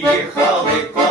поїхали.